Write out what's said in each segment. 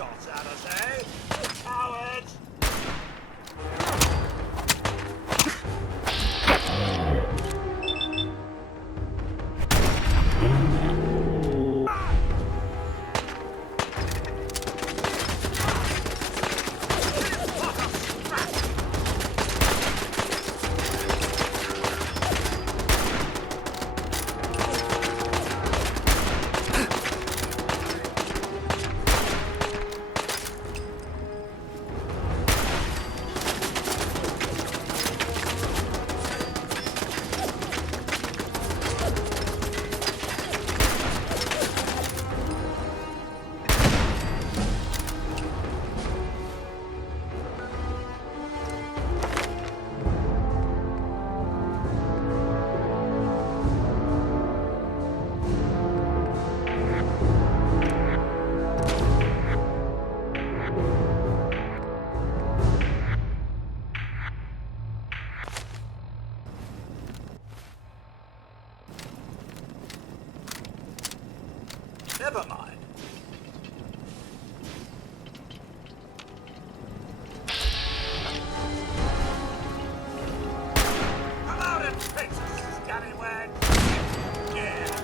shots at us, eh? Cowards! Never mind. Come out and fix us, scallywag. Yeah.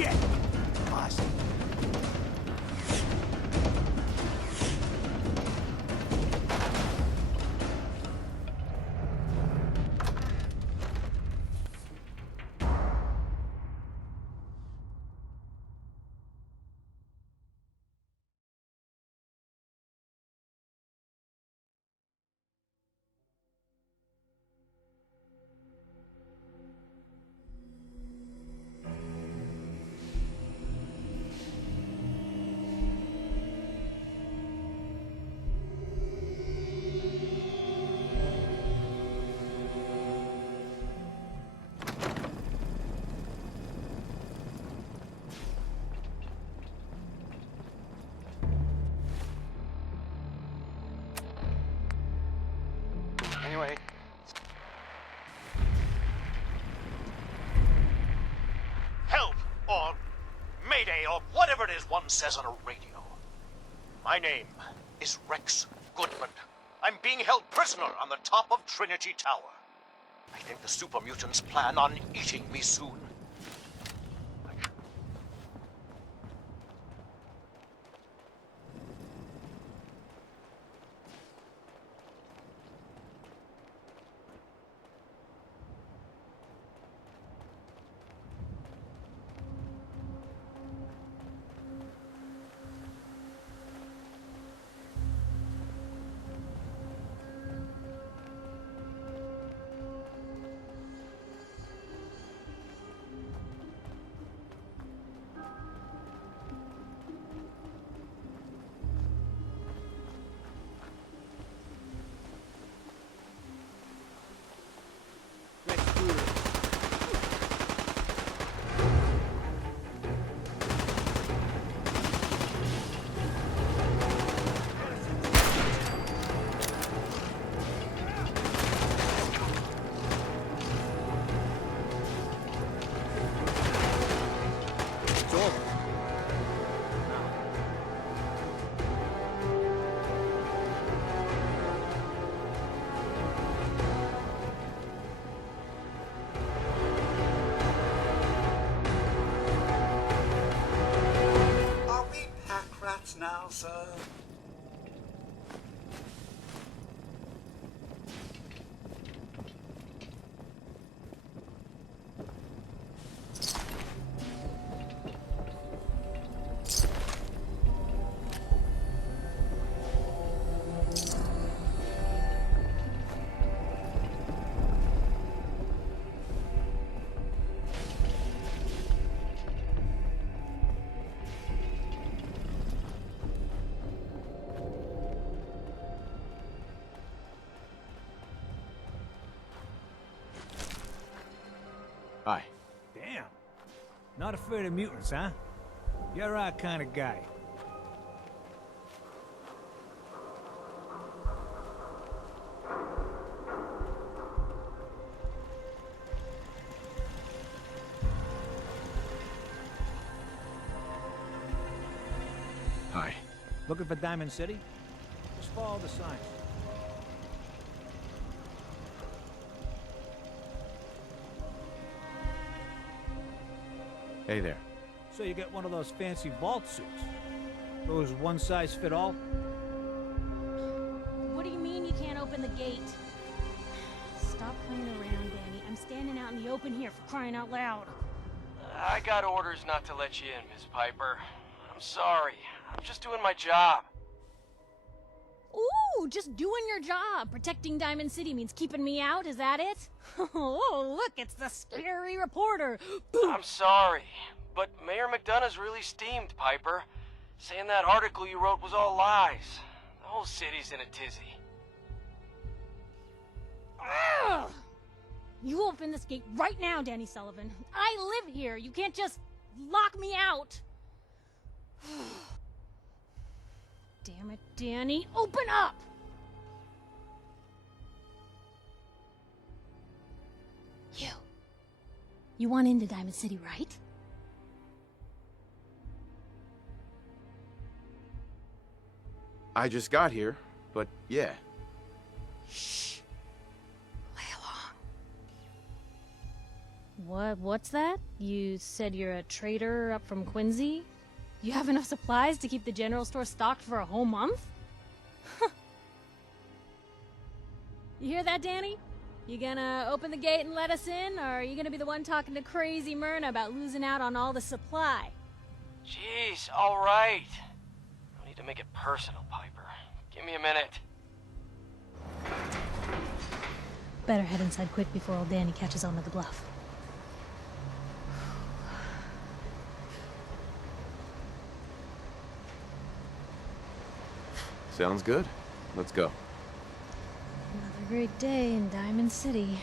Shit! Lost. Anyway. Help! Or Mayday, or whatever it is one says on a radio. My name is Рэкс Gudmän. I'm being held prisoner on the top of Trinity Tower. I think the super mutants plan on eating me soon. Are we pack rats now, sir? Hi. Damn. Not afraid of mutants, huh? You're our kind of guy. Hi. Looking for Dаймонд City? Just follow the signs. Hey there. So you get one of those fancy vault suits. Those one-size-fit-all? What do you mean you can't open the gate? Stop playing around, Danny. I'm standing out in the open here for crying out loud. I got orders not to let you in, Miss Piper. I'm sorry. I'm just doing my job. Ooh, just doing your job. Protecting Dаймонд City means keeping me out, is that it? Oh, look, it's the scary reporter. I'm sorry, but Mayor McDonough's really steamed, Piper. Saying that article you wrote was all lies. The whole city's in a tizzy. Ugh! You open this gate right now, Danny Sullivan. I live here. You can't just lock me out. Damn it, Danny. Open up! You want into Dаймонд City, right? I just got here, but yeah. Shh. Play along. What's that? You said you're a trader up from Quincy? You have enough supplies to keep the general store stocked for a whole month? You hear that, Danny? You gonna open the gate and let us in, or are you gonna be the one talking to crazy Myrna about losing out on all the supply? Jeez, alright. No need to make it personal, Piper. Give me a minute. Better head inside quick before old Danny catches on to the bluff. Sounds good. Let's go. Another great day in Diamond City.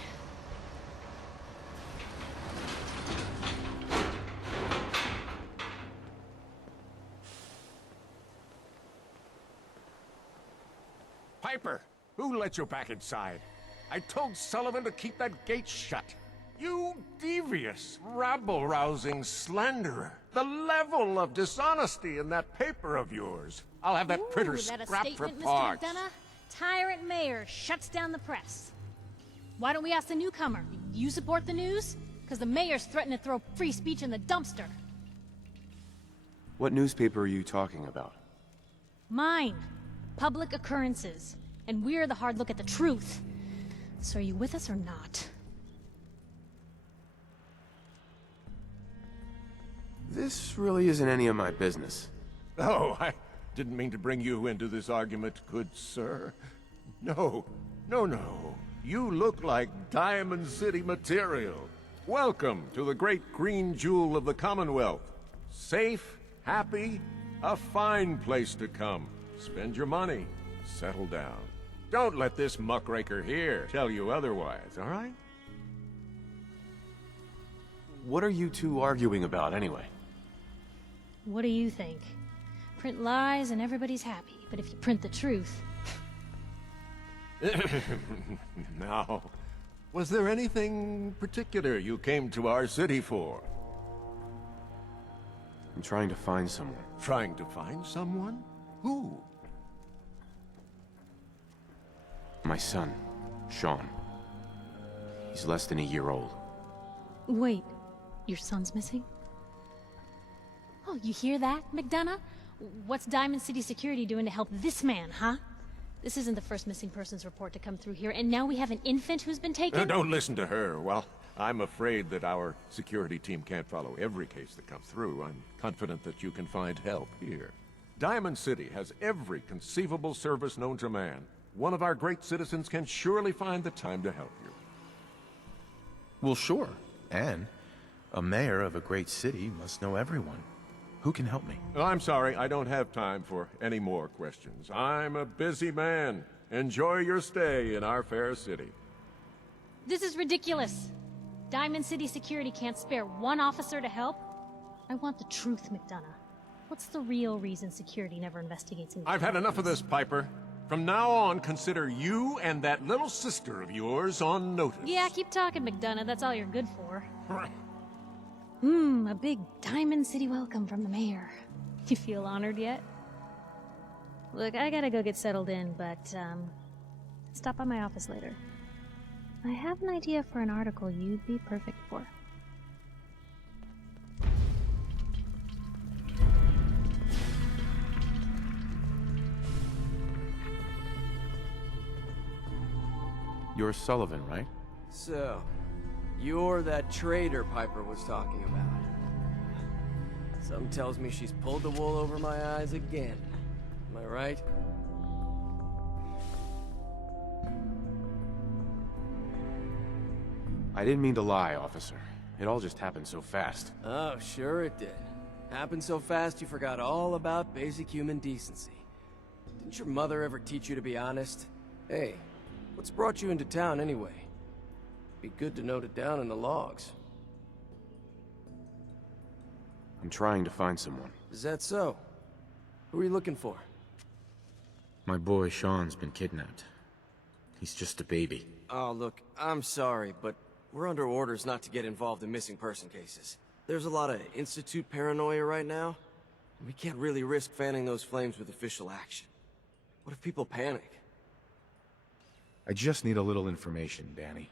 Piper, who let you back inside? I told Sullivan to keep that gate shut. You devious, rabble-rousing slanderer. The level of dishonesty in that paper of yours. I'll have that printer Is that a scrapped for statement, parts. Mr. McDonough? Tyrant mayor shuts down the press. Why don't we ask the newcomer? You support the news? Because the mayor's threatening to throw free speech in the dumpster. What newspaper are you talking about? Mine. Public Occurrences. And we're the hard look at the truth. So are you with us or not? This really isn't any of my business. Oh, I didn't mean to bring you into this argument, good sir. No. You look like Diamond City material. Welcome to the great green jewel of the Commonwealth. Safe, happy, a fine place to come. Spend your money, settle down. Don't let this muckraker here tell you otherwise, all right? What are you two arguing about, anyway? What do you think? Print lies and everybody's happy, but if you print the truth... Now, was there anything particular you came to our city for? I'm trying to find someone. Trying to find someone? Who? My son, Sean. He's less than a year old. Wait, your son's missing? Oh, you hear that, McDonough? What's Diamond City Security doing to help this man, huh? This isn't the first missing persons report to come through here, and now we have an infant who's been taken? Don't listen to her. Well, I'm afraid that our security team can't follow every case that comes through. I'm confident that you can find help here. Diamond City has every conceivable service known to man. One of our great citizens can surely find the time to help you. Well, sure. And a mayor of a great city must know everyone. Who can help me? I'm sorry, I don't have time for any more questions. I'm a busy man. Enjoy your stay in our fair city. This is ridiculous. Diamond City Security can't spare one officer to help. I want the truth, McDonough. What's the real reason security never investigates these I've had crimes? enough of this, Piper. From now on, consider you and that little sister of yours on notice. Yeah, keep talking, McDonough. That's all you're good for. A big Diamond City welcome from the mayor. You feel honored yet? Look, I gotta go get settled in, but, stop by my office later. I have an idea for an article you'd be perfect for. You're Sullivan, right? So, you're that trader Piper was talking about. Something tells me she's pulled the wool over my eyes again. Am I right? I didn't mean to lie, officer. It all just happened so fast. Oh, sure it did. Happened so fast you forgot all about basic human decency. Didn't your mother ever teach you to be honest? Hey, what's brought you into town anyway? Be good to note it down in the logs. I'm trying to find someone. Is that so? Who are you looking for? My boy Sean's been kidnapped. He's just a baby. Oh, look, I'm sorry, but we're under orders not to get involved in missing person cases. There's a lot of Institute paranoia right now. We can't really risk fanning those flames with official action. What if people panic? I just need a little information, Danny.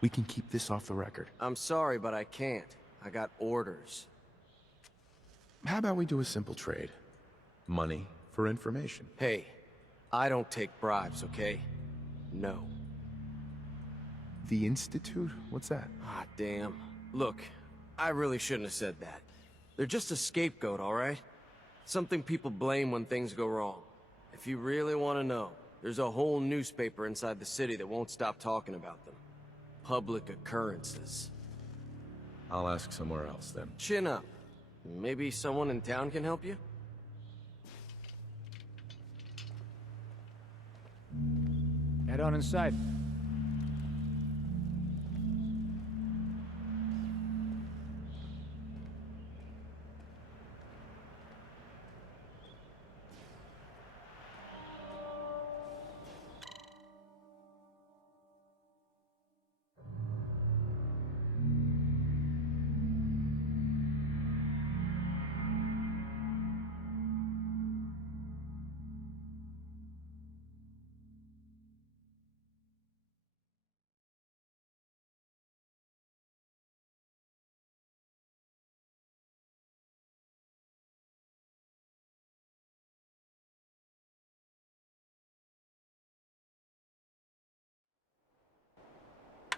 We can keep this off the record. I'm sorry, but I can't. I got orders. How about we do a simple trade? Money for information. Hey, I don't take bribes, okay? No. The Institute? What's that? Ah, damn. Look, I really shouldn't have said that. They're just a scapegoat, all right? Something people blame when things go wrong. If you really want to know, there's a whole newspaper inside the city that won't stop talking about them. Public occurrences. I'll ask somewhere else then. Chin up. Maybe someone in town can help you? Head on inside.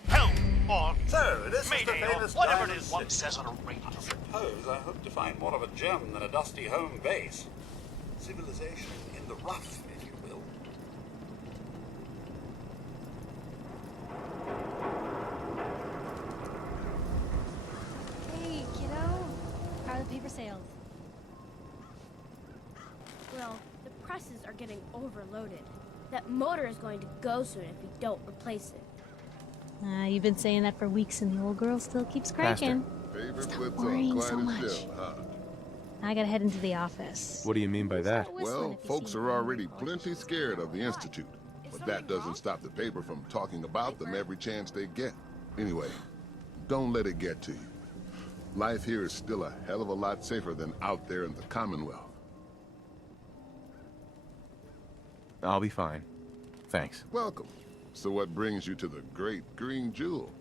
Help or So, this is the Mayday or famous whatever it Diamond is one City. says on a radio. I suppose I hope to find more of a gem than a dusty home base. Civilization in the rough, if you will. Hey, kiddo. How are the paper sales? Well, the presses are getting overloaded. That motor is going to go soon if we don't replace it. You've been saying that for weeks and the old girl still keeps cranking. Favorite Stop flips worrying on so quite a much. shell, huh? I gotta head into the office. What do you mean by that? Well, folks are already plenty scared of the Institute. But that doesn't stop the paper from talking about them every chance they get. Anyway, don't let it get to you. Life here is still a hell of a lot safer than out there in the Commonwealth. I'll be fine. Thanks. Welcome. So what brings you to the Great Green Jewel?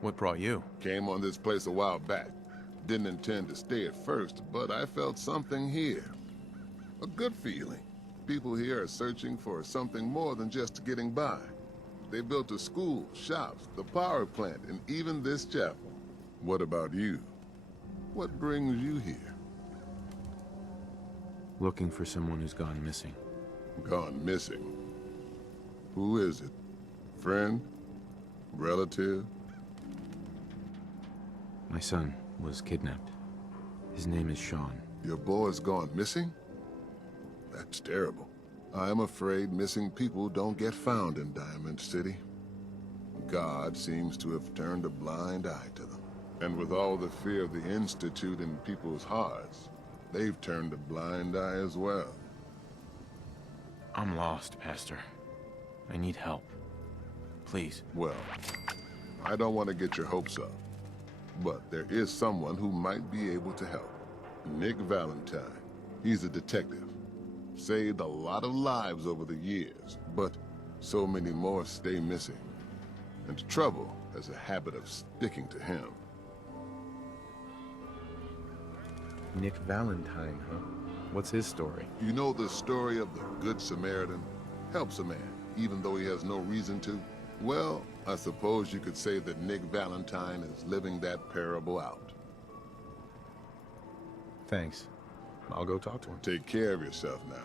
What brought you? Came on this place a while back. Didn't intend to stay at first, but I felt something here. A good feeling. People here are searching for something more than just getting by. They built a school, shops, the power plant, and even this chapel. What about you? What brings you here? Looking for someone who's gone missing. Gone missing? Who is it? Friend? Relative? My son was kidnapped. His name is Sean. Your boy's gone missing? That's terrible. I'm afraid missing people don't get found in Diamond City. God seems to have turned a blind eye to them. And with all the fear of the Institute in people's hearts, they've turned a blind eye as well. I'm lost, Pastor. I need help. Please. Well, I don't want to get your hopes up, but there is someone who might be able to help. Nick Valentine. He's a detective. Saved a lot of lives over the years, but so many more stay missing. And trouble has a habit of sticking to him. Nick Valentine, huh? What's his story? You know the story of the Good Samaritan? Helps a man, even though he has no reason to? Well, I suppose you could say that Nick Valentine is living that parable out. Thanks. I'll go talk to him. Take care of yourself now.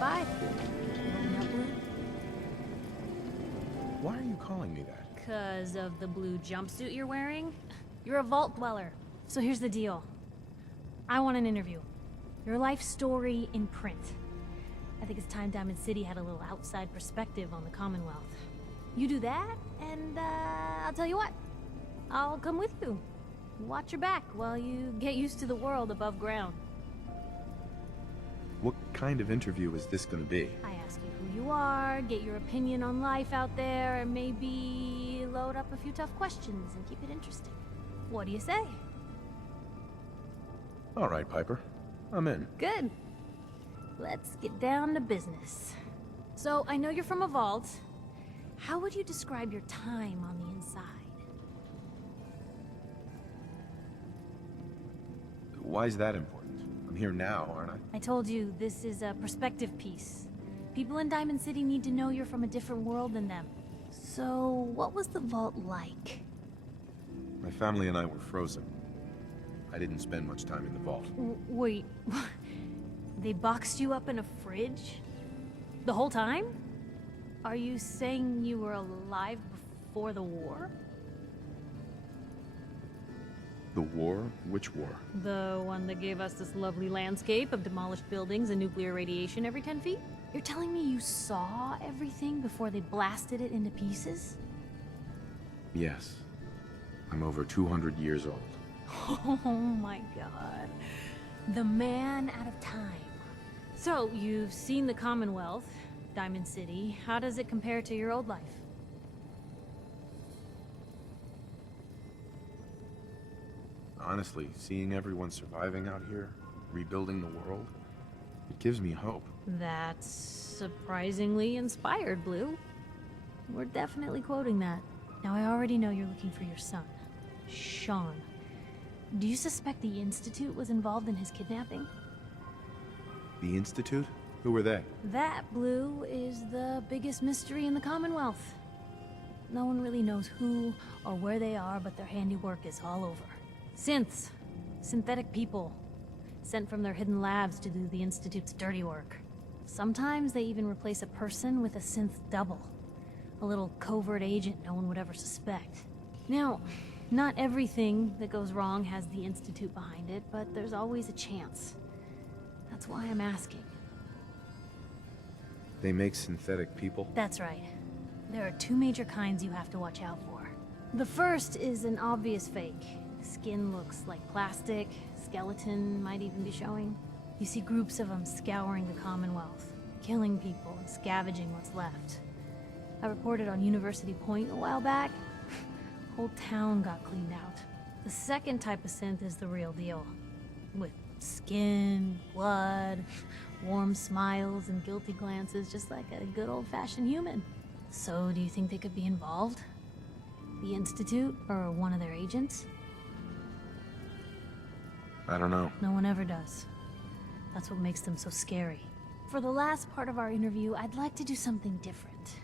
by. Rolling up, Blue? Why are you calling me that? Because of the blue jumpsuit you're wearing? You're a vault dweller. So here's the deal. I want an interview. Your life story in print. I think it's time Diamond City had a little outside perspective on the Commonwealth. You do that, and I'll tell you what. I'll come with you. Watch your back while you get used to the world above ground. What kind of interview is this gonna be? I ask you who you are, get your opinion on life out there, and maybe load up a few tough questions and keep it interesting. What do you say? All right, Piper. I'm in. Good. Let's get down to business. So, I know you're from a vault. How would you describe your time on the inside? Why is that important? I'm here now, aren't I? I told you, this is a perspective piece. People in Diamond City need to know you're from a different world than them. So, what was the vault like? My family and I were frozen. I didn't spend much time in the vault. Wait, they boxed you up in a fridge? The whole time? Are you saying you were alive before the war? The war? Which war? The one that gave us this lovely landscape of demolished buildings and nuclear radiation every 10 feet? You're telling me you saw everything before they blasted it into pieces? Yes. I'm over 200 years old. Oh my god. The man out of time. So, you've seen the Commonwealth, Diamond City. How does it compare to your old life? Honestly, seeing everyone surviving out here, rebuilding the world, it gives me hope. That's surprisingly inspired, Blue. We're definitely quoting that. Now, I already know you're looking for your son, Sean. Do you suspect the Institute was involved in his kidnapping? The Institute? Who were they? That, Blue, is the biggest mystery in the Commonwealth. No one really knows who or where they are, but their handiwork is all over. Synths. Synthetic people. Sent from their hidden labs to do the Institute's dirty work. Sometimes they even replace a person with a synth double. A little covert agent no one would ever suspect. Now, not everything that goes wrong has the Institute behind it, but there's always a chance. That's why I'm asking. They make synthetic people? That's right. There are two major kinds you have to watch out for. The first is an obvious fake. Skin looks like plastic, skeleton might even be showing. You see groups of them scouring the Commonwealth, killing people and scavenging what's left. I reported on University Point a while back. Whole town got cleaned out. The second type of synth is the real deal. With skin, blood, warm smiles and guilty glances, just like a good old-fashioned human. So, do you think they could be involved? The Institute, or one of their agents? I don't know. No one ever does. That's what makes them so scary. For the last part of our interview, I'd like to do something different.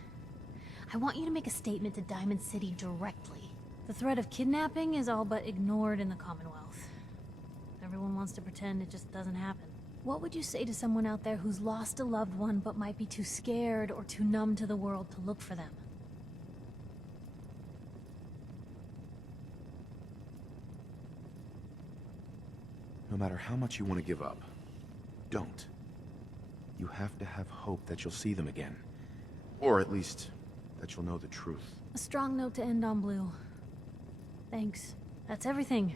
I want you to make a statement to Diamond City directly. The threat of kidnapping is all but ignored in the Commonwealth. Everyone wants to pretend it just doesn't happen. What would you say to someone out there who's lost a loved one but might be too scared or too numb to the world to look for them? No matter how much you want to give up, don't. You have to have hope that you'll see them again. Or at least, that you'll know the truth. A strong note to end on, Blue. Thanks. That's everything.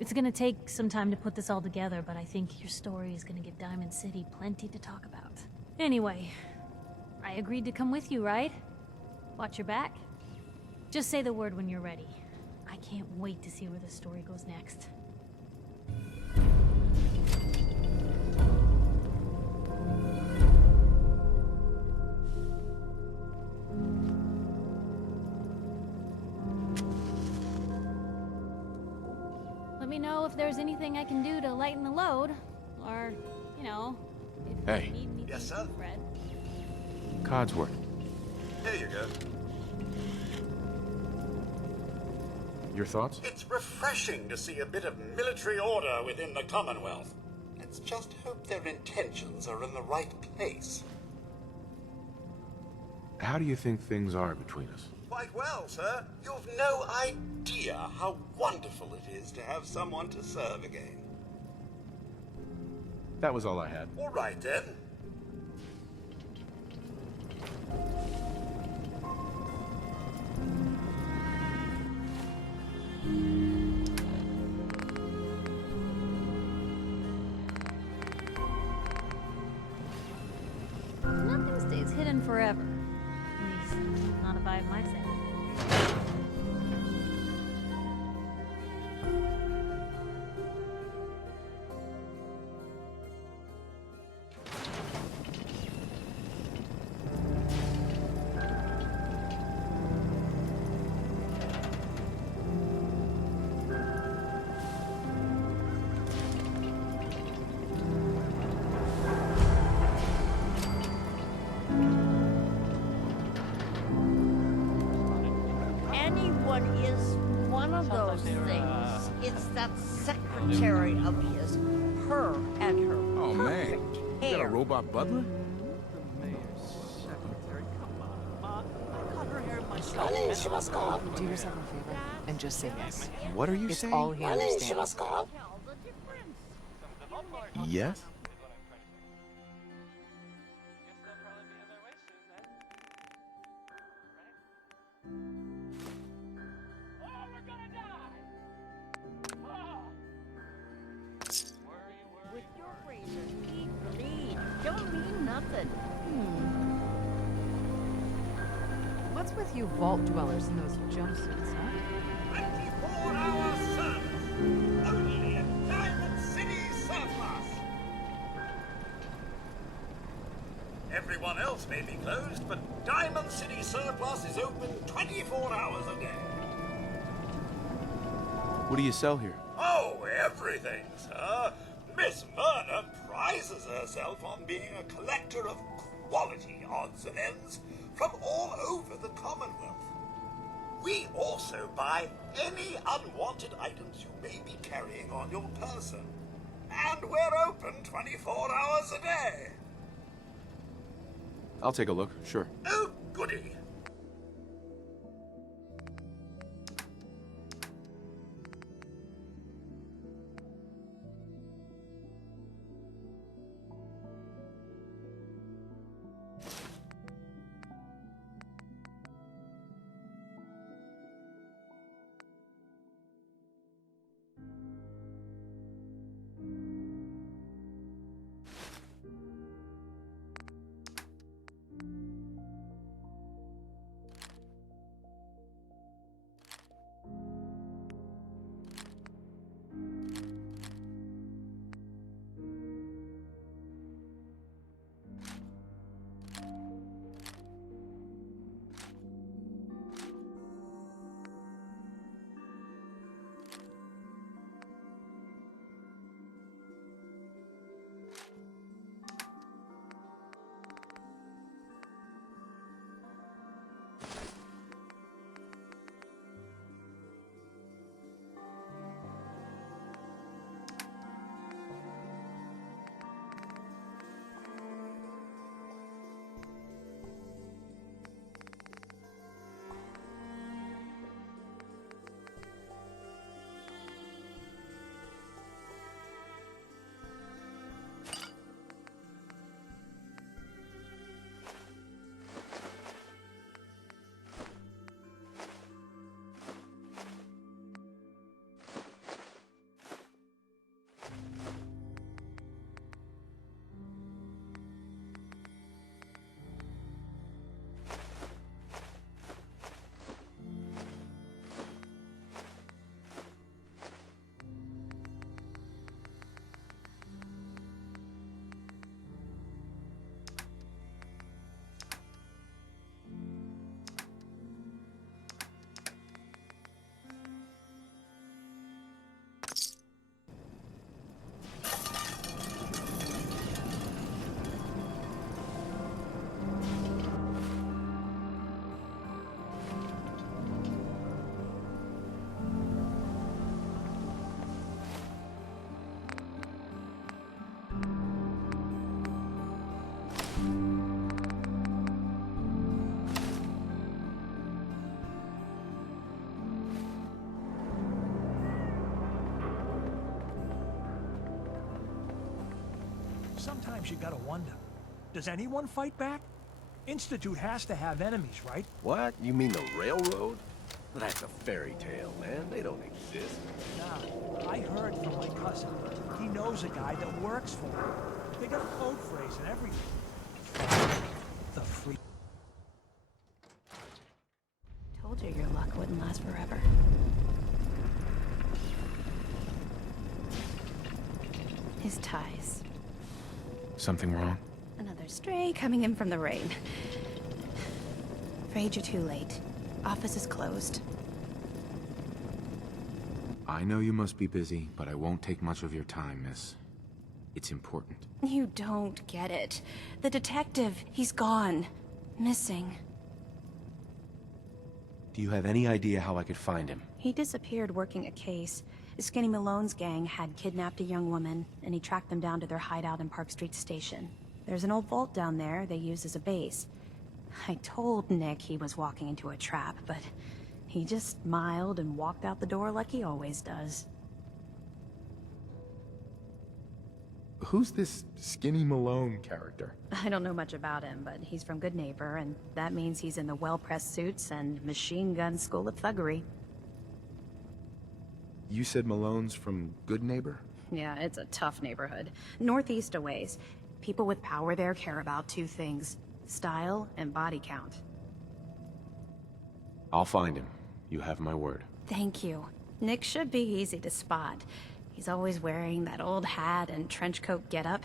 It's gonna take some time to put this all together, but I think your story is gonna give Diamond City plenty to talk about. Anyway, I agreed to come with you, right? Watch your back? Just say the word when you're ready. I can't wait to see where the story goes next. Let me know if there's anything I can do to lighten the load, or, you know, if Hey. you need anything, Yes, sir? Fred. Codsworth. Here you go. Your thoughts? It's refreshing to see a bit of military order within the Commonwealth. It Let's just hope their intentions are in the right place. How do you think things are between us? Quite well, sir. You've no idea how wonderful it is to have someone to serve again. That was all I had. All right, then. Nothing stays hidden forever. At least, not if I have my say. Anyone is one of those things. It's that secretary of his, her and her Oh man, perfect you got a hair. robot butler? Do yourself a favor and just say yes. What are you It's saying? all he understands. Tell the difference. Yes? With your razor, he bleed. Don't mean nothing. What's with you vault dwellers in those jumpsuits, huh? 24-hour service. Only at Diamond City Surplus. Everyone else may be closed, but Diamond City Surplus is open 24 hours a day. What do you sell here? Oh, everything, sir. Miss Myrna prizes herself on being a collector of quality odds and ends from all over the Commonwealth. We also buy any unwanted items you may be carrying on your person. And we're open 24 hours a day. I'll take a look, sure. Oh, goody. Sometimes you gotta wonder, does anyone fight back? Institute has to have enemies, right? What? You mean the railroad? That's a fairy tale, man. They don't exist. Nah, I heard from my cousin. He knows a guy that works for him. They got a code phrase and everything. The free... Told you your luck wouldn't last forever. His ties. Something wrong? Another stray coming in from the rain. Afraid you're too late. Office is closed. I know you must be busy, but I won't take much of your time, miss. It's important. You don't get it. The detective, he's gone. Missing. Do you have any idea how I could find him? He disappeared working a case. Skinny Malone's gang had kidnapped a young woman, and he tracked them down to their hideout in Park Street Station. There's an old vault down there they use as a base. I told Nick he was walking into a trap, but he just smiled and walked out the door like he always does. Who's this Skinny Malone character? I don't know much about him, but he's from Good Neighbor, and that means he's in the well-pressed suits and machine gun school of thuggery. You said Malone's from Good Neighbor? Yeah, it's a tough neighborhood. Northeast a ways. People with power there care about two things: style and body count. I'll find him. You have my word. Thank you. Nick should be easy to spot. He's always wearing that old hat and trench coat getup.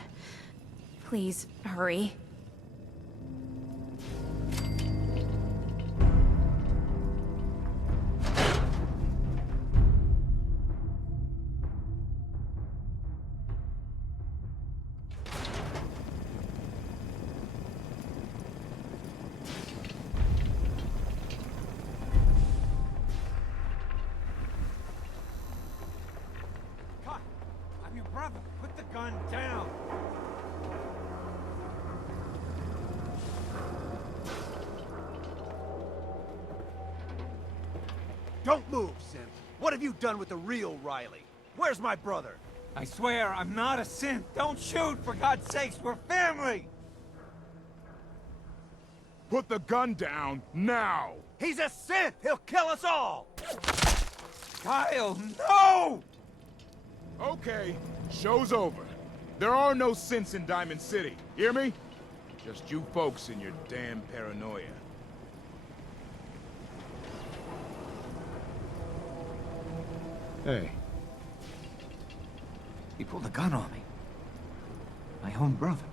Please, hurry. I'm your brother. Put the gun down. Don't move, Simp. What have you done with the real Riley? Where's my brother? I swear I'm not a synth. Don't shoot, for God's sakes. We're family. Put the gun down, now! He's a synth! He'll kill us all! Kyle, no! Okay, show's over. There are no synths in Diamond City, hear me? Just you folks and your damn paranoia. Hey. He pulled a gun on me. My own brother.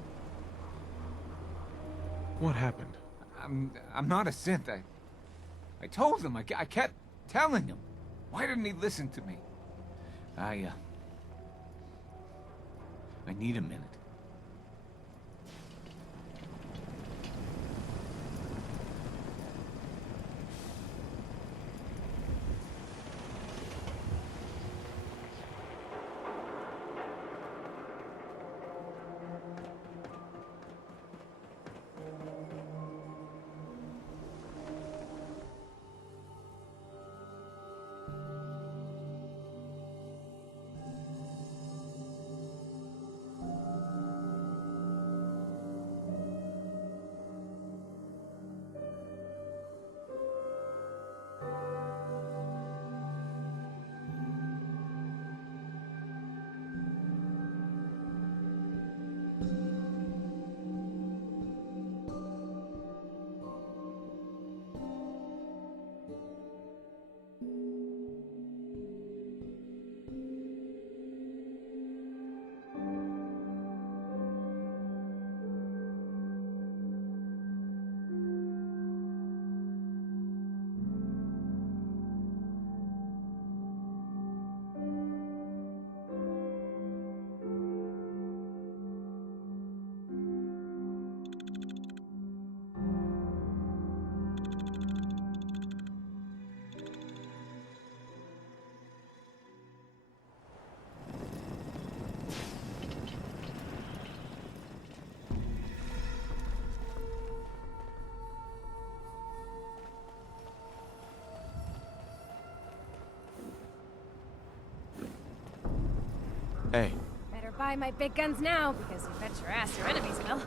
What happened? I'm not a synth. I told him. I kept telling him. Why didn't he listen to me? I need a minute. Hey. Better buy my big guns now, because you bet your ass your enemies will.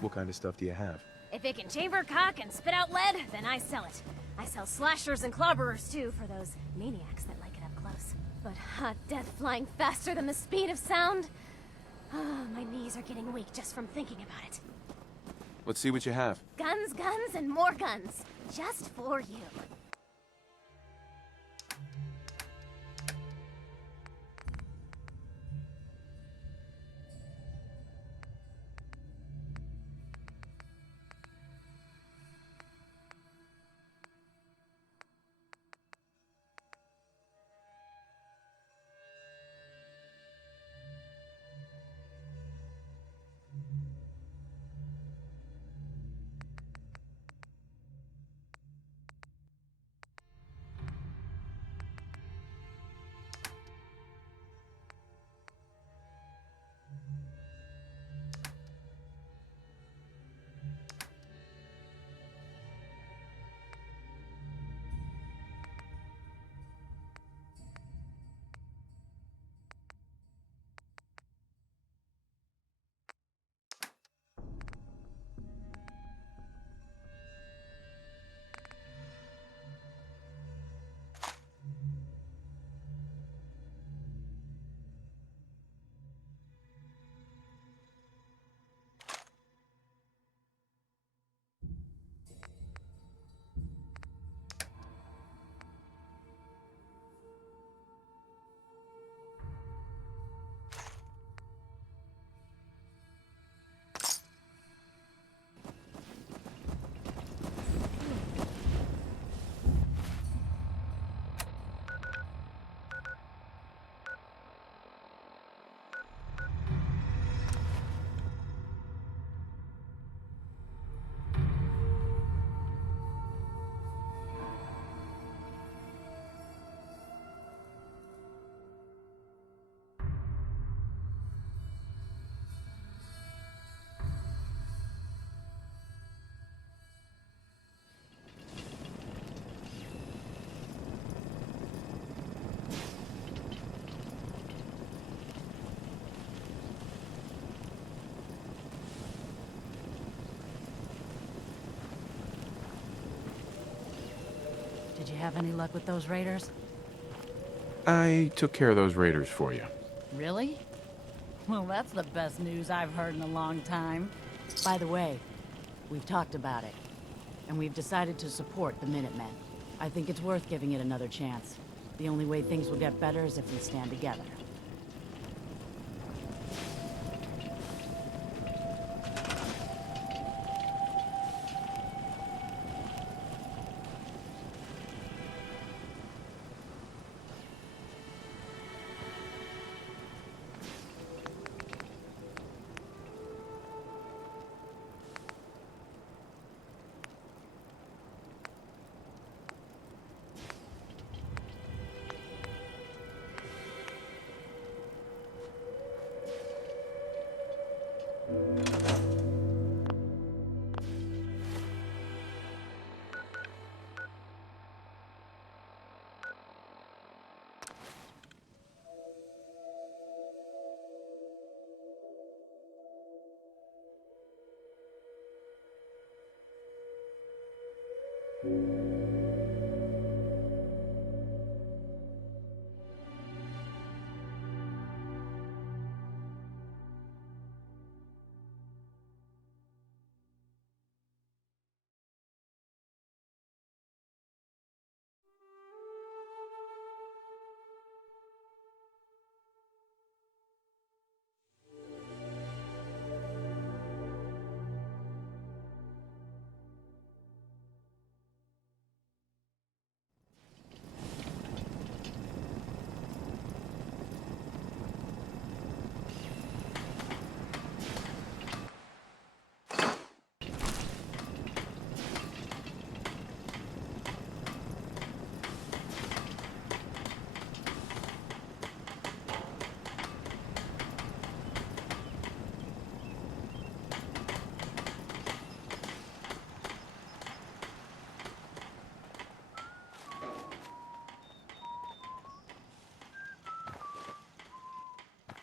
What kind of stuff do you have? If it can chamber cock and spit out lead, then I sell it. I sell slashers and clobberers, too, for those maniacs that like it up close. But hot death flying faster than the speed of sound? Oh, my knees are getting weak just from thinking about it. Let's see what you have. Guns, guns, and more guns. Just for you. Did you have any luck with those raiders? I took care of those raiders for you. Really? Well, that's the best news I've heard in a long time. By the way, we've talked about it, and we've decided to support the Minutemen. I think it's worth giving it another chance. The only way things will get better is if we stand together.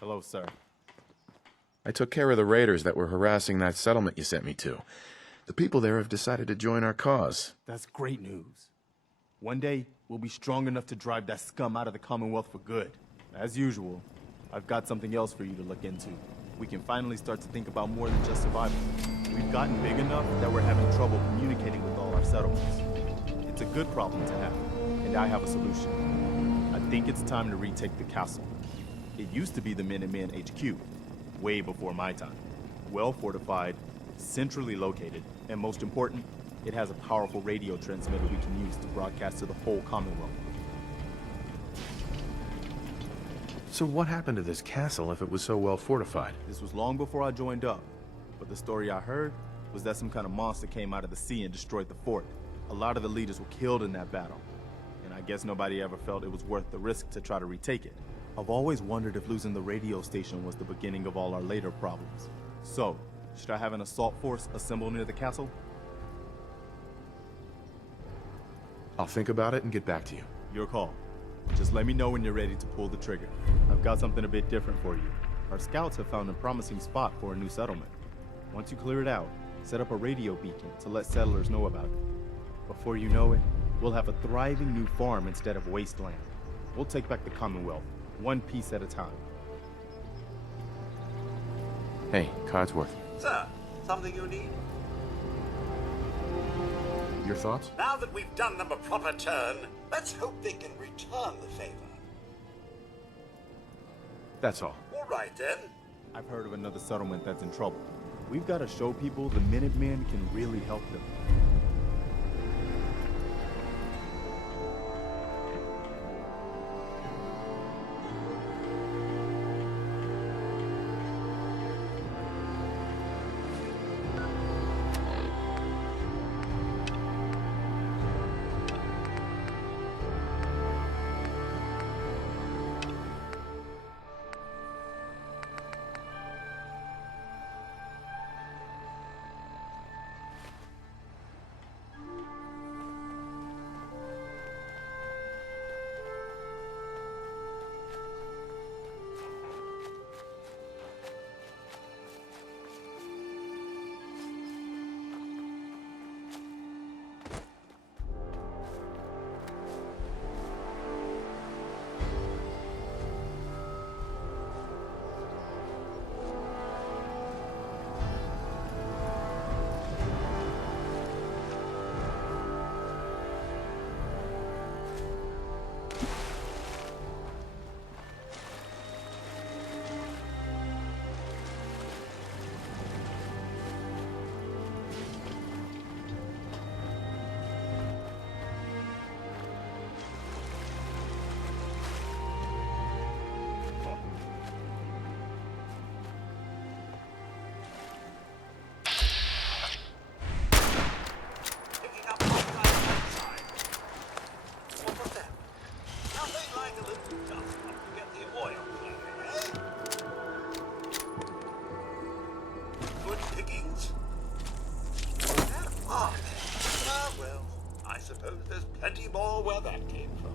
Hello, sir. I took care of the raiders that were harassing that settlement you sent me to. The people there have decided to join our cause. That's great news. One day, we'll be strong enough to drive that scum out of the Commonwealth for good. As usual, I've got something else for you to look into. We can finally start to think about more than just survival. We've gotten big enough that we're having trouble communicating with all our settlements. It's a good problem to have, and I have a solution. I think it's time to retake the castle. It used to be the Minutemen HQ, way before my time. Well fortified, centrally located, and most important, it has a powerful radio transmitter we can use to broadcast to the whole Commonwealth. So what happened to this castle if it was so well fortified? This was long before I joined up, but the story I heard was that some kind of monster came out of the sea and destroyed the fort. A lot of the leaders were killed in that battle, and I guess nobody ever felt it was worth the risk to try to retake it. I've always wondered if losing the radio station was the beginning of all our later problems. So, should I have an assault force assemble near the castle? I'll think about it and get back to you. Your call. Just let me know when you're ready to pull the trigger. I've got something a bit different for you. Our scouts have found a promising spot for a new settlement. Once you clear it out, set up a radio beacon to let settlers know about it. Before you know it, we'll have a thriving new farm instead of wasteland. We'll take back the Commonwealth, one piece at a time. Hey, Codsworth. Sir, something you need? Your thoughts? Now that we've done them a proper turn, let's hope they can return the favor. That's all. All right, then. I've heard of another settlement that's in trouble. We've got to show people the Minutemen can really help them. There's plenty more where that came from.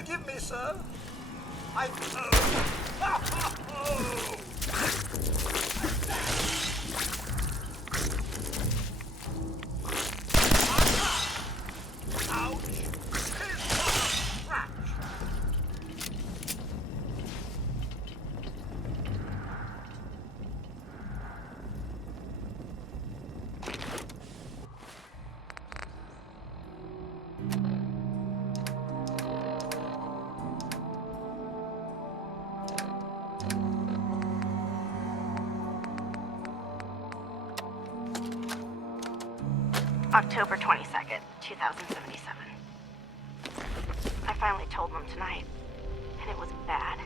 Forgive me, sir. I... Ouch! His scratch! October 22nd, 2077. I finally told them tonight, and it was bad.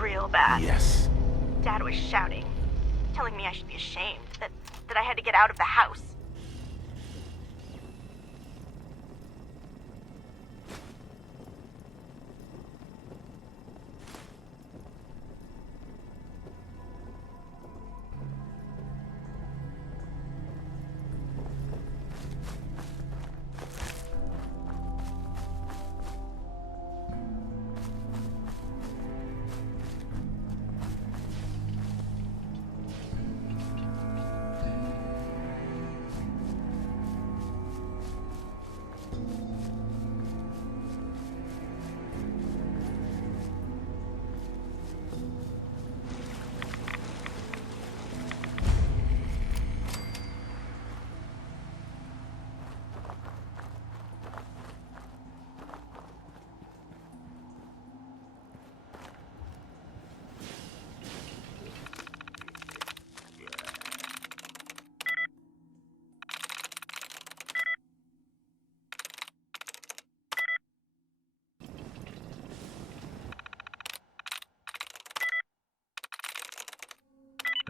Real bad. Yes. Dad was shouting, telling me I should be ashamed, that I had to get out of the house.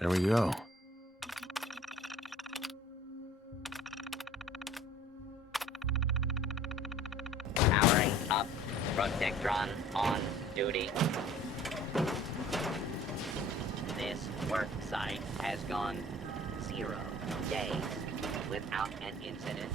There we go. Powering up. Protectron on duty. This work site has gone 0 days without an incident.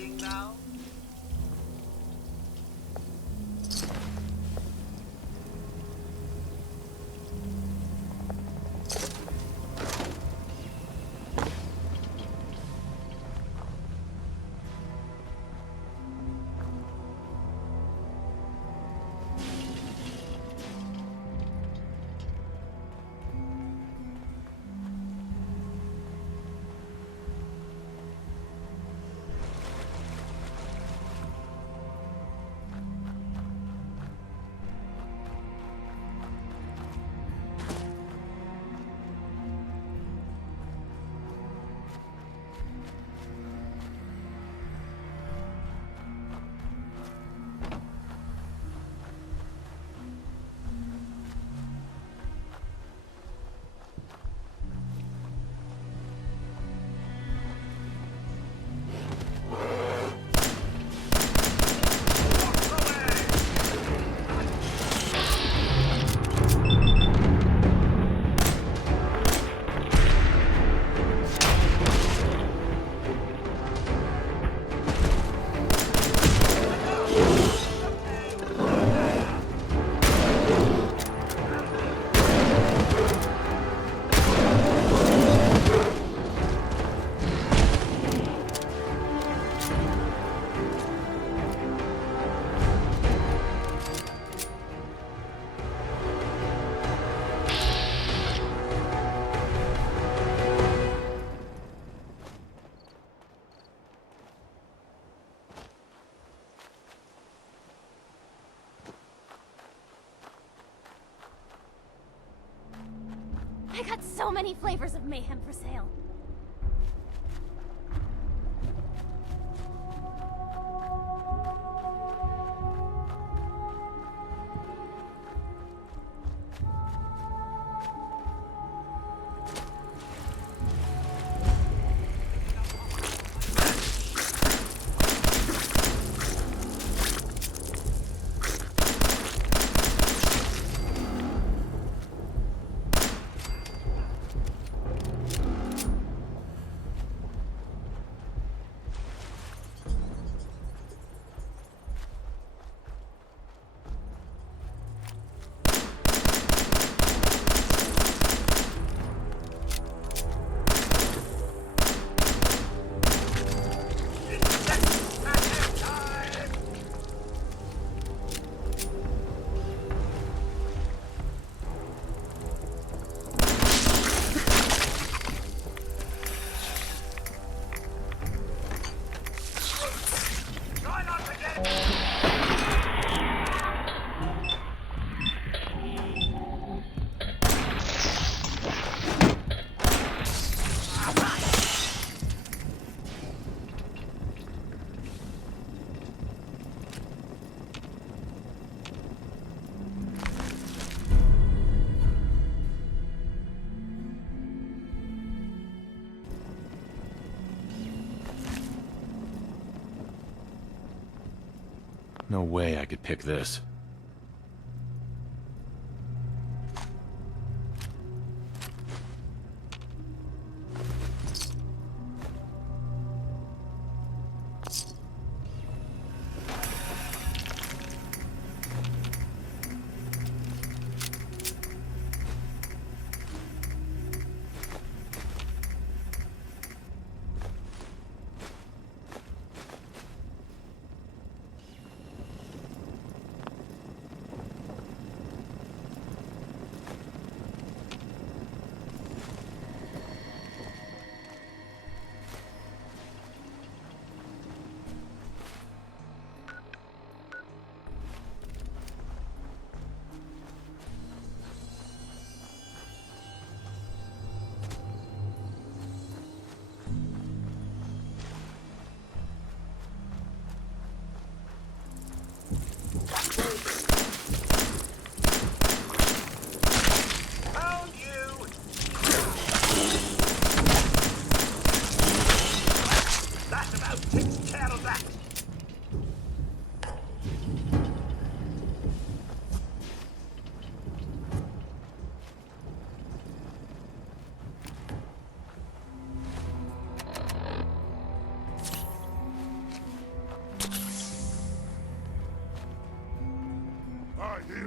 ending now? I got so many flavors of mayhem for sale. No way I could pick this.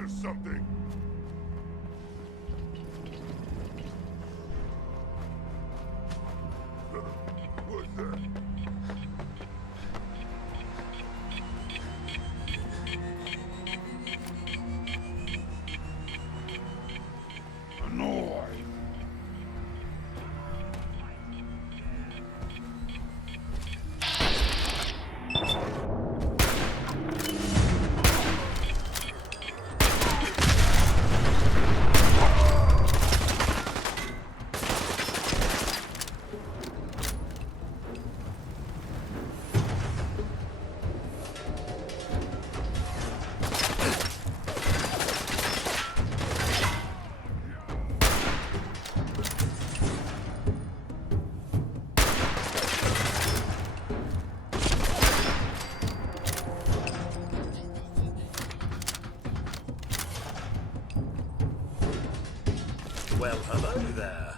hear something. What's that? Well, hello there.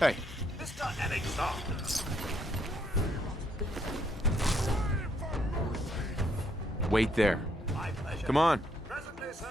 Hey. Mr. Alexander. Wait there. My pleasure. Come on. Presently, sir.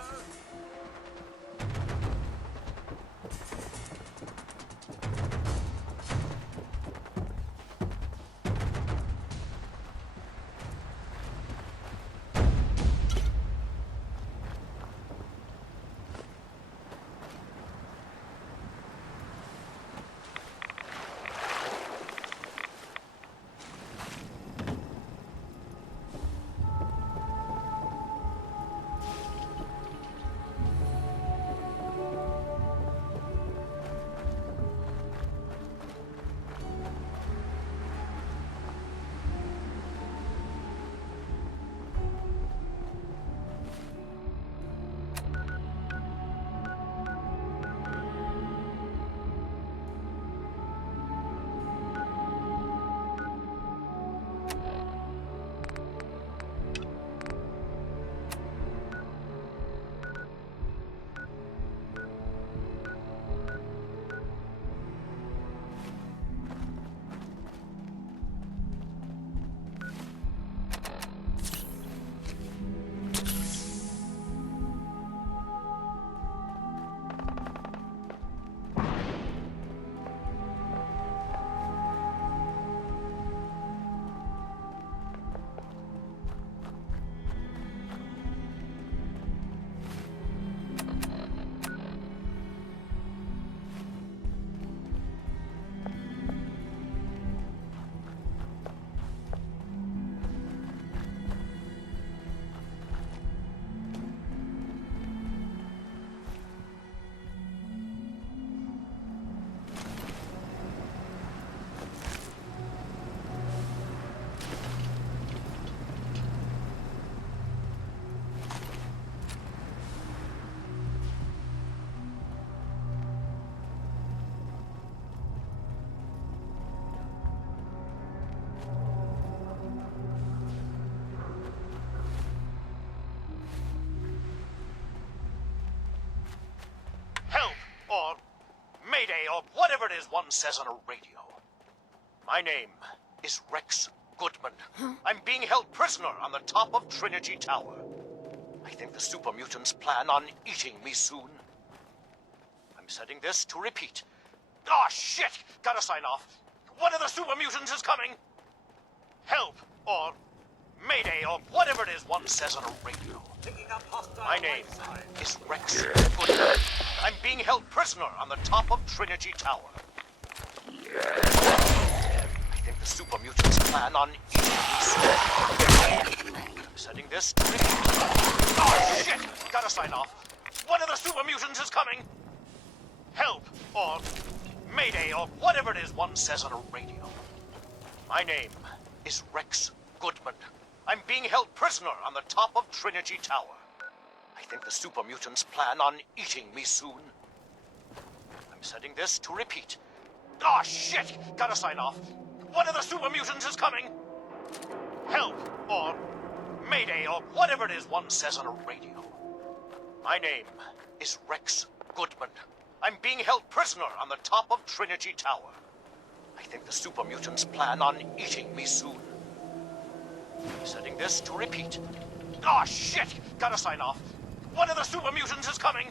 Or Mayday, or whatever it is one says on a radio. My name is Рэкс Gudmän. I'm being held prisoner on the top of Trinity Tower. I think the super mutants plan on eating me soon. I'm setting this to repeat. Ah, shit! Gotta sign off. One of the super mutants is coming! Help, or Mayday, or whatever it is one says on a radio. My name is Рэкс Gudmän. I'm being held prisoner on the top of Trinity Tower. I think the super mutants plan on eating me soon. I'm setting this to repeat. Oh, shit! Gotta sign off. One of the super mutants is coming! Help, or Mayday, or whatever it is one says on a radio. My name is Рэкс Gudmän. I'm being held prisoner on the top of Trinity Tower. I think the super mutants plan on eating me soon. I'm setting this to repeat. Ah, shit! Gotta sign off. One of the super mutants is coming! Help, or Mayday, or whatever it is one says on a radio. My name is Рэкс Gudmän. I'm being held prisoner on the top of Trinity Tower. I think the super mutants plan on eating me soon. I'm setting this to repeat. Ah, shit! Gotta sign off. One of the super mutants is coming!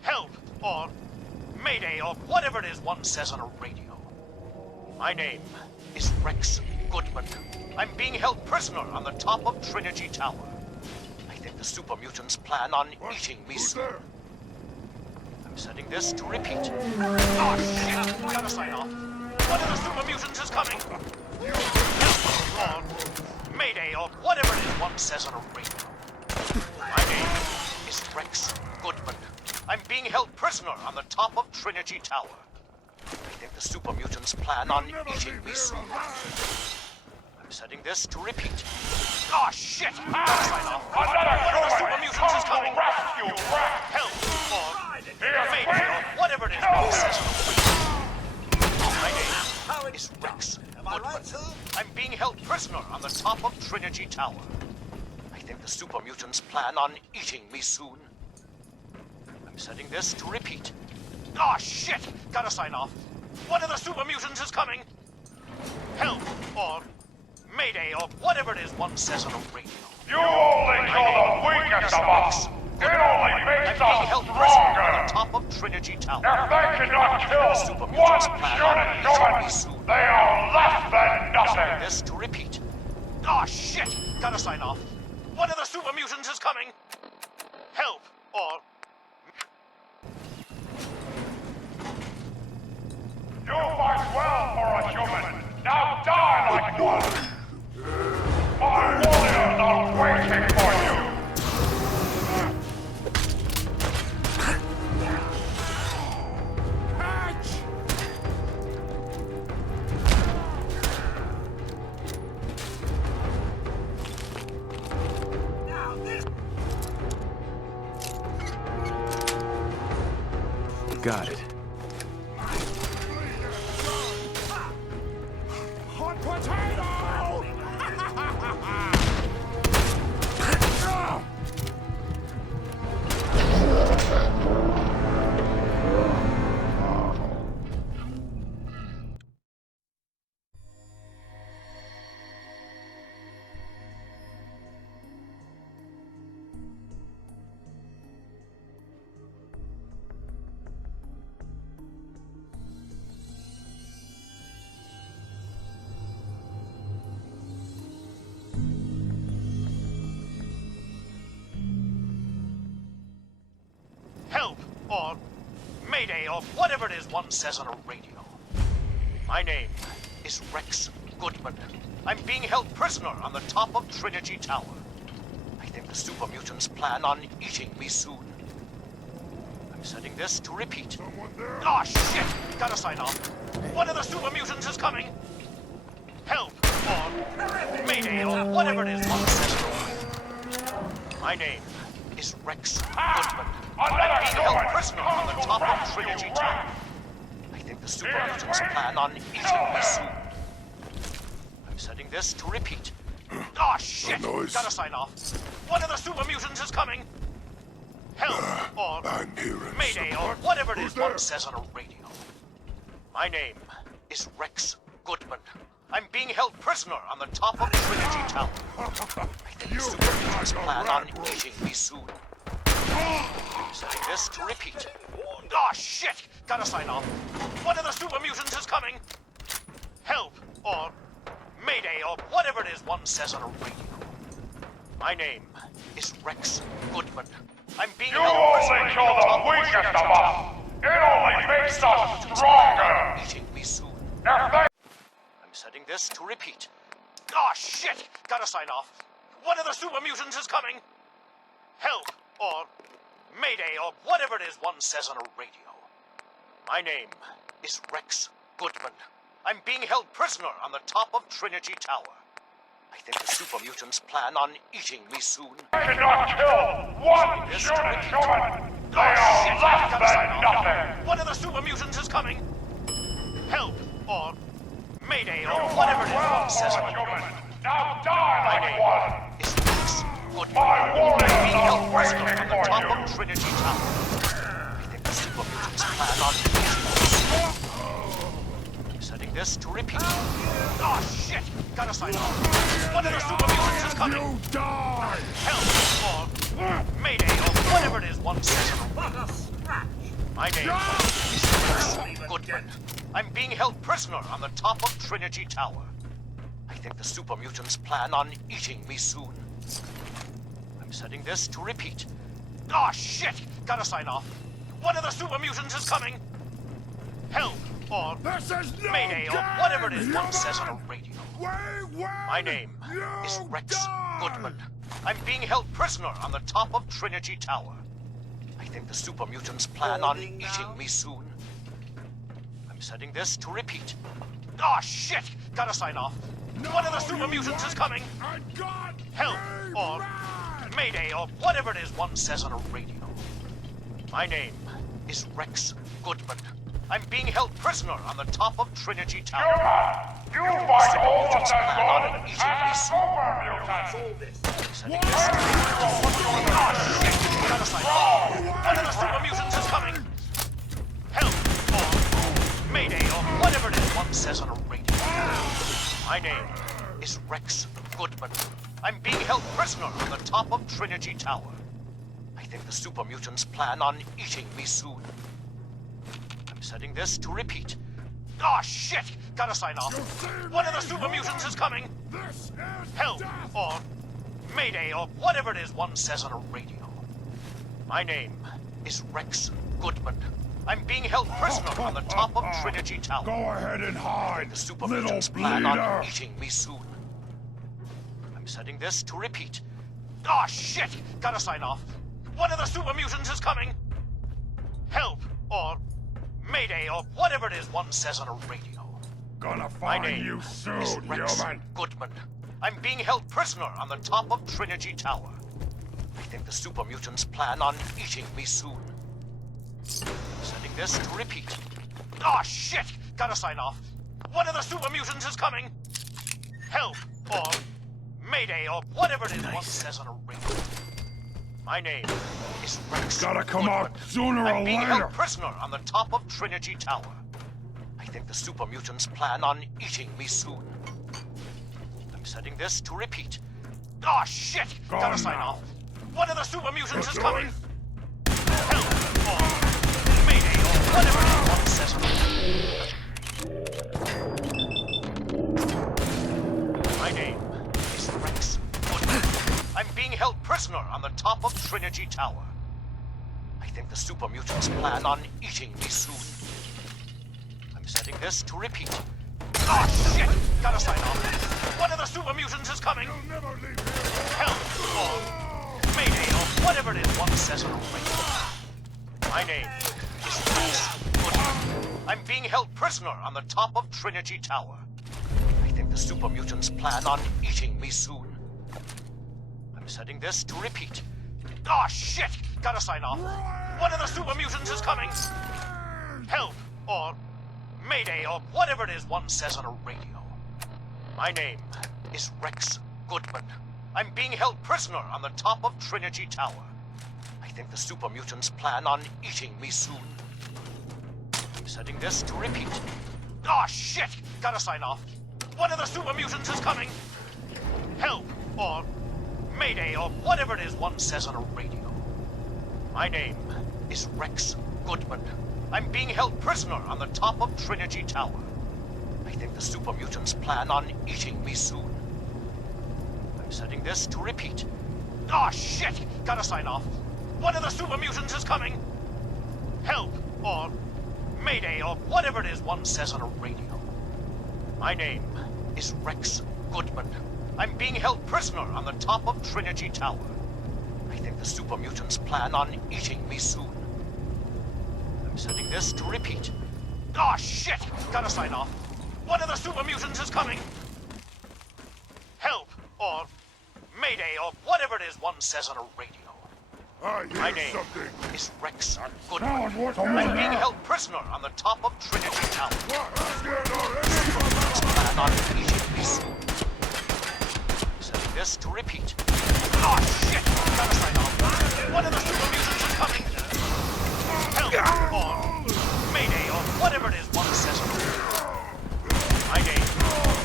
Help, or Mayday, or whatever it is one says on a radio. My name is Рэкс Gudmän. I'm being held prisoner on the top of Trinity Tower. I think the super mutants plan on eating me soon. I'm setting this to repeat. Oh shit! Gotta sign off. One of the super mutants is coming! Help, or Mayday, or whatever it is one says on a radio. My name is Рэкс Gudmän. I'm being held prisoner on the top of Trinity Tower. I think the super mutants plan on eating me soon. I'm setting this to repeat. Oh shit! Gotta sign off. One of the super mutants is coming! Help, or Mayday, or whatever it is one says on a radio. My name is Рэкс Gudmän. I'm being held prisoner on the top of Trinity Tower. I think the super mutants plan on eating me soon. I'm setting this to repeat. Oh shit! Gotta sign off. One of the super mutants is coming! Help, or Mayday, or whatever it is one says on a radio. You only kill the weakest of us! It only makes us stronger! On the top of Trinity Tower. If they cannot kill one shooting human, they are less than nothing! This to repeat. Oh shit! Gotta sign off. One of the super mutants is coming! Help, or... You fight well for a human! Now die like one! My warriors are waiting for you! Got it. Hot potato! Help, or Mayday, or whatever it is one says on a radio. My name is Рэкс Gudmän. I'm being held prisoner on the top of Trinity Tower. I think the super mutants plan on eating me soon. I'm setting this to repeat. Oh shit! Gotta sign off. One of the super mutants is coming! Help, or Mayday, or whatever it is one says on a radio. My name is Рэкс Gudmän. I'm being held prisoner on the top of Trinity Tower. I think the super mutants plan on eating me soon. I'm setting this to repeat. Oh shit! Gotta sign off. One of the super mutants is coming! Help, or Mayday, or whatever it is one says on a radio. My name is Рэкс Gudmän. I'm being held prisoner on the top of Trinity Tower. I think the super mutants plan on eating me soon. I'm setting this to repeat. Oh shit! Gotta sign off. One of the super mutants is coming! Help, or Mayday, or whatever it is one says on a radio. My name is Рэкс Gudmän. I'm being held prisoner on the top of Trinity Tower. It only makes us stronger! Eating me soon. I'm setting this to repeat. Oh shit! Gotta sign off. One of the super mutants is coming! Help, or Mayday, or whatever it is one says on a radio. My name is Рэкс Gudmän. I'm being held prisoner on the top of Trinity Tower. I think the super mutants plan on eating me soon. I cannot kill one shooting human! They are less than nothing! One of the super mutants is coming! Help, or Mayday, or whatever it is one says on a radio. Now die like one! Is Рэкс Gudmän. My warriors I'm being held are prisoner waiting on the for top you! of Trinity Tower. I think the super mutants plan on eating me soon. Setting this to repeat. Oh shit! Gotta sign off. One of the super mutants is coming! You die! Help, or Mayday, or whatever it is one says on the radio. My name is Рэкс Gudmän. I'm being held prisoner on the top of Trinity Tower. I think the super mutants plan on eating me soon. I'm setting this to repeat. Ah, shit! Gotta sign off. One of the super mutants is coming! Help, or Mayday, or whatever it is one says on a radio. My name is Рэкс Gudmän. I'm being held prisoner on the top of Trinity Tower. I think the super mutants plan on eating me soon. I'm setting this to repeat. Ah, shit! Gotta sign off. One of the super mutants is coming! Help, or Mayday, or whatever it is one says on a radio. My name is Рэкс Gudmän. I'm being held prisoner on the top of Trinity Tower. You fight all of them plan on good eating me as soon. super mutants. Setting this to repeat. Ah, shit! Gotta sign off. One of the super mutants is coming! Help, or Mayday, or whatever it is one says on a radio. My name is Рэкс Gudmän. I'm being held prisoner on the top of Trinity Tower. I think the super mutants plan on eating me soon. I'm setting this to repeat. Ah, shit! Gotta sign off. One of the super mutants is coming! Help, or Mayday, or whatever it is one says on a radio. My name is Рэкс Gudmän. I'm being held prisoner on the top of Trinity Tower. Go ahead and hide, The super little mutants plan on bleeder. eating me soon. I'm setting this to repeat. Ah, shit! Gotta sign off. One of the super mutants is coming! Help, or Mayday, or whatever it is one says on a radio. Gonna My find name you is soon, Рэkс human. Gudmän. I'm being held prisoner on the top of Trinity Tower. I think the super mutants plan on eating me soon. Setting this to repeat. Ah, shit! Gotta sign off. One of the super mutants is coming! Help, or Mayday, or whatever it is one says on a radio. My name is Рэкс Gotta come Gudmän. out sooner or I'm being later. held prisoner on the top of Trinity Tower. I think the super mutants plan on eating me soon. I'm setting this to repeat. Ah, shit! Gone Gotta sign now. off. One of the super mutants is Your coming! choice. Help, or Mayday, or whatever it is one says on a radio. My name is Рэкс Gudmän. I'm being held prisoner on the top of Trinity Tower. I think the super mutants plan on eating me soon. I'm setting this to repeat. Ah, shit! Gotta sign off. One of the super mutants is coming! Help, or Mayday, or whatever it is one says on a radio. My name is Рэкс Gudmän. I'm being held prisoner on the top of Trinity Tower. I think the super mutants plan on eating me soon. I'm setting this to repeat. Ah, shit! Gotta sign off. One of the super mutants is coming! Help, or Mayday, or whatever it is one says on a radio. My name is Рэкс Gudmän. I'm being held prisoner on the top of Trinity Tower. I think the super mutants plan on eating me soon. I'm setting this to repeat. Ah, shit! Gotta sign off. One of the super mutants is coming! Help, or Mayday, or whatever it is one says on a radio. My name is Рэкс Gudmän. I'm being held prisoner on the top of Trinity Tower. I think the super mutants plan on eating me soon. I'm setting this to repeat. Ah, shit! Gotta sign off. One of the super mutants is coming! Help, or Mayday, or whatever it is one says on a radio. My name is Рэкс Gudmän. I'm being held prisoner on the top of Trinity Tower. I think the super mutants plan on eating me soon. I'm setting this to repeat. Ah, shit! Gotta sign off. One of the super mutants is coming! Help, or Mayday, or whatever it is one says on a radio. My name is Рэкс Gudmän. I'm being held prisoner on the top of Trinity Tower. Super mutants plan on eating me soon. Setting this to repeat. Ah, shit! Gotta sign off. One of the super mutants is coming! Help, or Mayday, or whatever it is one says on the radio. My name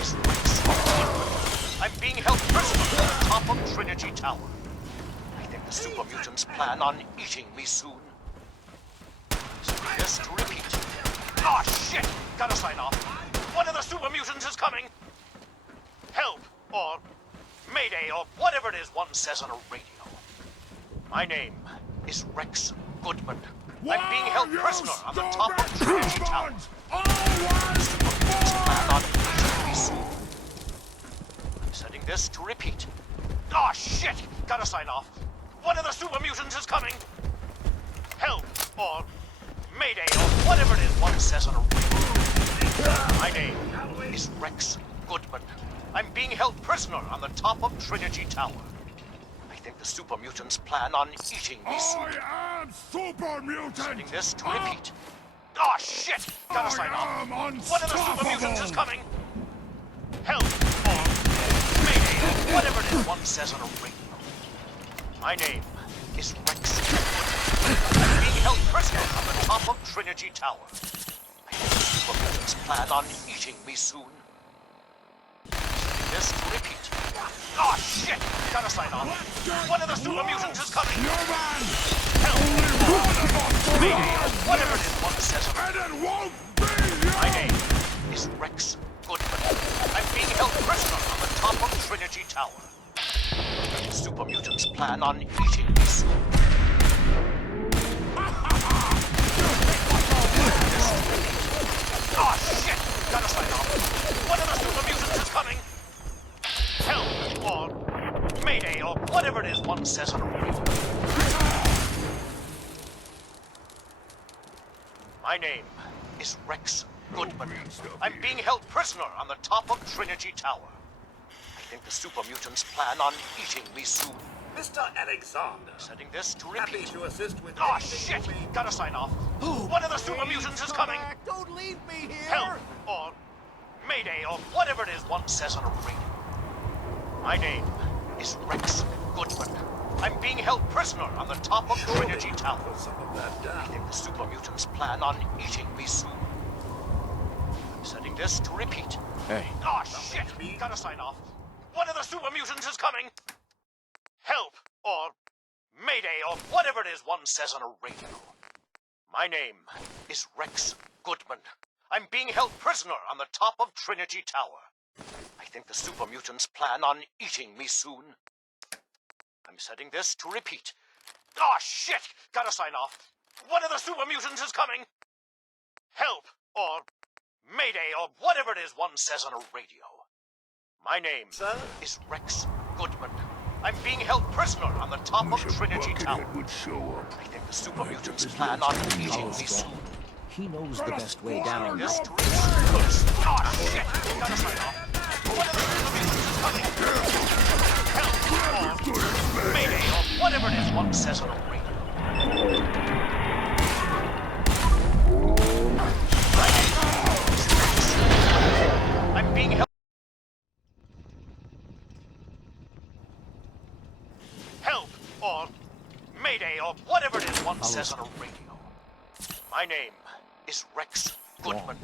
is Рэкс Gudmän. I'm being held prisoner on the top of Trinity Tower. I think the super mutants plan on eating me soon. Sending this to repeat. Ah, shit! Gotta sign off. One of the super mutants is coming. Help, or Mayday, or whatever it is one says on a radio. My name is Рэкс Gudmän. I'm being held prisoner on the top of Trinity Tower. Plan on eating me soon. I'm setting this to repeat. Ah, shit! Gotta sign off. One of the super mutants is coming. Help, or Mayday, or whatever it is one says on a radio. My name is Рэкс Gudmän. I'm being held prisoner on the top of Trinity Tower. I think the super mutants plan on eating me soon. I am super mutant! Setting this to repeat. Ah, shit! Gotta sign off. One of the super mutants is coming. Help, or Mayday, or whatever it is one says on a radio. My name is Рэкс Gudmän. I'm being held prisoner on the top of Trinity Tower. I think the super mutants plan on eating me soon. Setting this to repeat. Ah, shit! Gotta sign off. One of the super mutants is coming. Help! Mayday, or whatever it is one says on it. My name is Рэкс Gudmän. I'm being held prisoner on the top of Trinity Tower. The super mutants plan on eating me soon. Ah, shit! Gotta sign off. One of the super mutants is coming. Help, or Mayday, or whatever it is one says on a radio. My name is Рэкс Gudmän. I'm being held prisoner on the top of Trinity Tower. I think the super mutants plan on eating me soon. Mr. Alexander. Setting this to Happy repeat. to assist with Ah, anything shit! you may- Gotta sign off. One of the super mutants is coming. Don't leave me here! Help, or Mayday, or whatever it is one says on a radio. My name is Рэкс Gudmän. I'm being held prisoner on the top of Trinity Tower. I think the super mutants plan on eating me soon. I'm setting this to repeat. Hey. Ah, shit! Gotta sign off. One of the super mutants is coming. Help, or Mayday, or whatever it is one says on a radio. My name is Рэкс Gudmän. I'm being held prisoner on the top of Trinity Tower. I think the super mutants plan on eating me soon. I'm setting this to repeat. Ah, shit! Gotta sign off. One of the super mutants is coming. Help, or Mayday, or whatever it is one says on a radio. My name is Рэкс Gudmän. I'm being held prisoner on the top of Trinity Tower. I think the super mutants plan on eating me soon. He knows the best way down. This to repeat. Ah, shit! Gotta sign off. One of the super mutants is coming. Help, or Mayday, or whatever it is one says on a radio. I'm being held. Help, or Mayday, or whatever it is one says on a radio. My name is Рэкс Gudmän.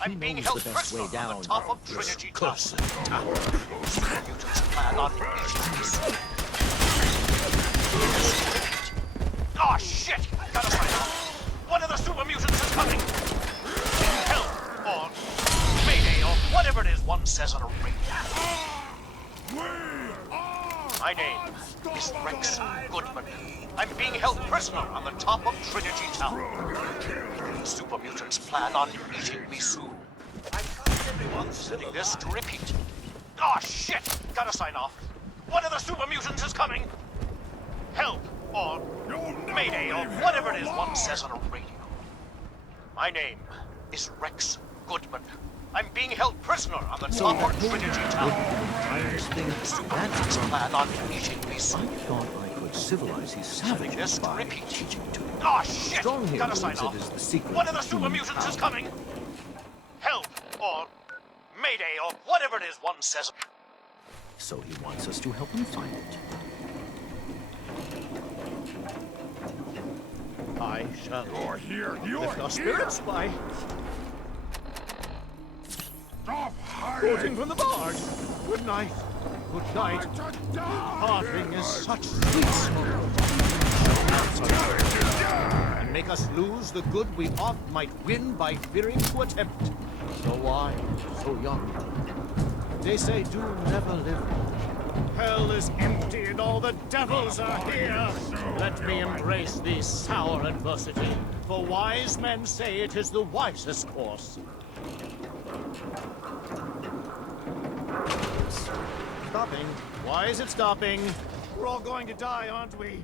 I'm being held prisoner on the top of Trinity Tower. Super mutants plan on eating me soon. Ah, shit! Gotta sign off. One of the super mutants is coming. Help, or Mayday, or whatever it is one says on a radio. My name is Рэкс Gudmän. I'm being held prisoner on the top of Trinity Tower. The super mutants plan on eating me soon. I'm setting this to repeat. Ah, shit! Gotta sign off. One of the super mutants is coming. Help, or Mayday, or whatever it is one says on a radio. My name is Рэкс Gudmän. I'm being held prisoner on the top of Trinity Tower. The super mutants plan on eating me soon. I could civilize his savages by teaching to him. Ah, shit! Strong here Gotta believes sign it off. is the secret One of the of super human mutants is power. coming. Help, or Mayday, or whatever it is one says. So he wants us to help him find it. I shall You're lift our here! spirits by Stop quoting hiding! from the bard. Good night. good night. Parting is such sweet smoke. And make us lose the good we oft might win by fearing to attempt. So wide, so young. They say do never live. Hell is empty and all the devils are here. Let me embrace the sour adversity, for wise men say it is the wisest course. Stopping. Why is it stopping? We're all going to die, aren't we?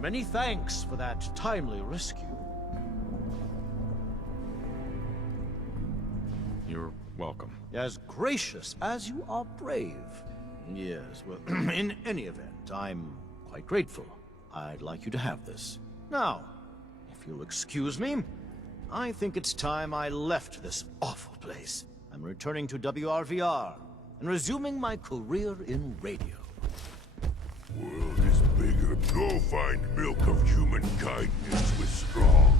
Many thanks for that timely rescue. You're welcome. As gracious as you are brave. Yes, well, in any event, I'm quite grateful. I'd like you to have this. Now, if you'll excuse me, I think it's time I left this awful place. I'm returning to WRVR and resuming my career in radio. World is bigger. Go find milk of human kindness with Strong.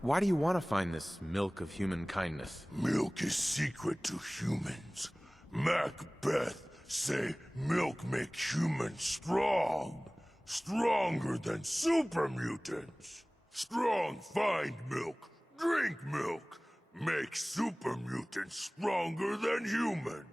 Why do you want to find this milk of human kindness? Milk is secret to humans. Macbeth say milk make humans strong. Stronger than super mutants. Strong find milk. Drink milk. Make super mutants stronger than humans.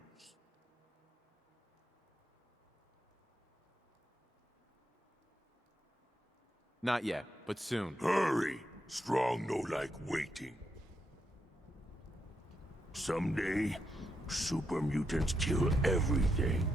Not yet, but soon. Hurry! Strong no like waiting. Someday, super mutants kill everything.